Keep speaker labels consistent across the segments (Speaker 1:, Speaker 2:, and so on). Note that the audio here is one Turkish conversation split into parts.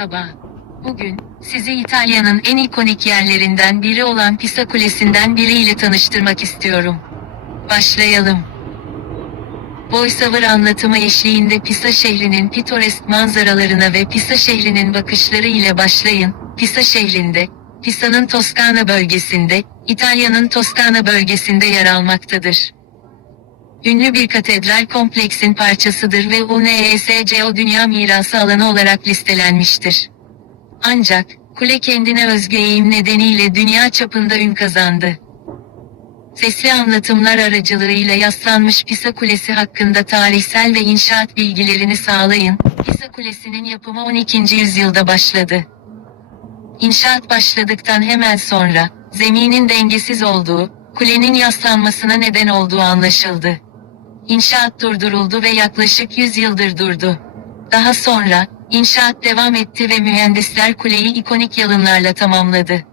Speaker 1: Merhaba. Bugün sizi İtalya'nın en ikonik yerlerinden biri olan Pisa Kulesi'nden biriyle tanıştırmak istiyorum. Başlayalım. Voiceover anlatımı eşliğinde Pisa şehrinin pitoresk manzaralarına ve Pisa şehrinin bakışları ile başlayın. Pisa şehrinde, Pisa'nın Toskana bölgesinde, İtalya'nın Toskana bölgesinde yer almaktadır. Ünlü bir katedral kompleksin parçasıdır ve UNESCO Dünya Mirası alanı olarak listelenmiştir. Ancak, kule kendine özgü eğim nedeniyle dünya çapında ün kazandı. Sesli anlatımlar aracılığıyla yaslanmış Pisa Kulesi hakkında tarihsel ve inşaat bilgilerini sağlayın. Pisa Kulesi'nin yapımı 12. yüzyılda başladı. İnşaat başladıktan hemen sonra, zeminin dengesiz olduğu, kulenin yaslanmasına neden olduğu anlaşıldı. İnşaat durduruldu ve yaklaşık 100 yıldır durdu. Daha sonra, inşaat devam etti ve mühendisler kuleyi ikonik yalınlarla tamamladı.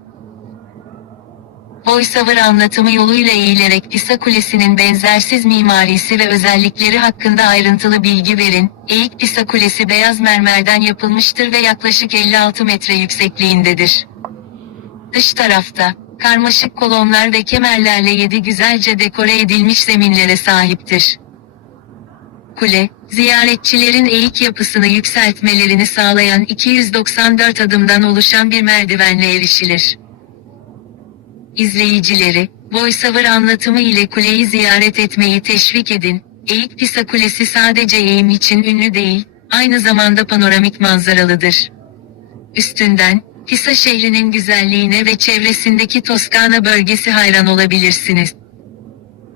Speaker 1: Voiceover anlatımı yoluyla eğilerek Pisa Kulesi'nin benzersiz mimarisi ve özellikleri hakkında ayrıntılı bilgi verin. Eğik Pisa Kulesi beyaz mermerden yapılmıştır ve yaklaşık 56 metre yüksekliğindedir. Dış tarafta, karmaşık kolonlar ve kemerlerle yedi güzelce dekore edilmiş zeminlere sahiptir. Kule, ziyaretçilerin eğik yapısını yükseltmelerini sağlayan 294 adımdan oluşan bir merdivenle erişilir. İzleyicileri, voiceover anlatımı ile kuleyi ziyaret etmeyi teşvik edin. Eğik Pisa Kulesi sadece eğim için ünlü değil, aynı zamanda panoramik manzaralıdır. Üstünden, Pisa şehrinin güzelliğine ve çevresindeki Toskana bölgesi hayran olabilirsiniz.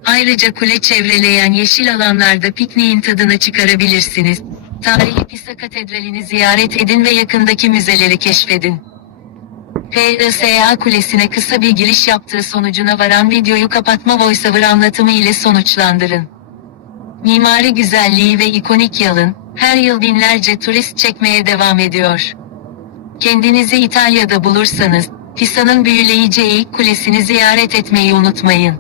Speaker 1: Ayrıca kule çevreleyen yeşil alanlarda pikniğin tadını çıkarabilirsiniz. Tarihi Pisa Katedrali'ni ziyaret edin ve yakındaki müzeleri keşfedin. PISA Kulesi'ne kısa bir giriş yaptığı sonucuna varan videoyu kapatma voiceover anlatımı ile sonuçlandırın. Mimari güzelliği ve ikonik yalın, her yıl binlerce turist çekmeye devam ediyor. Kendinizi İtalya'da bulursanız, Pisa'nın büyüleyici Eğik Kulesi'ni ziyaret etmeyi unutmayın.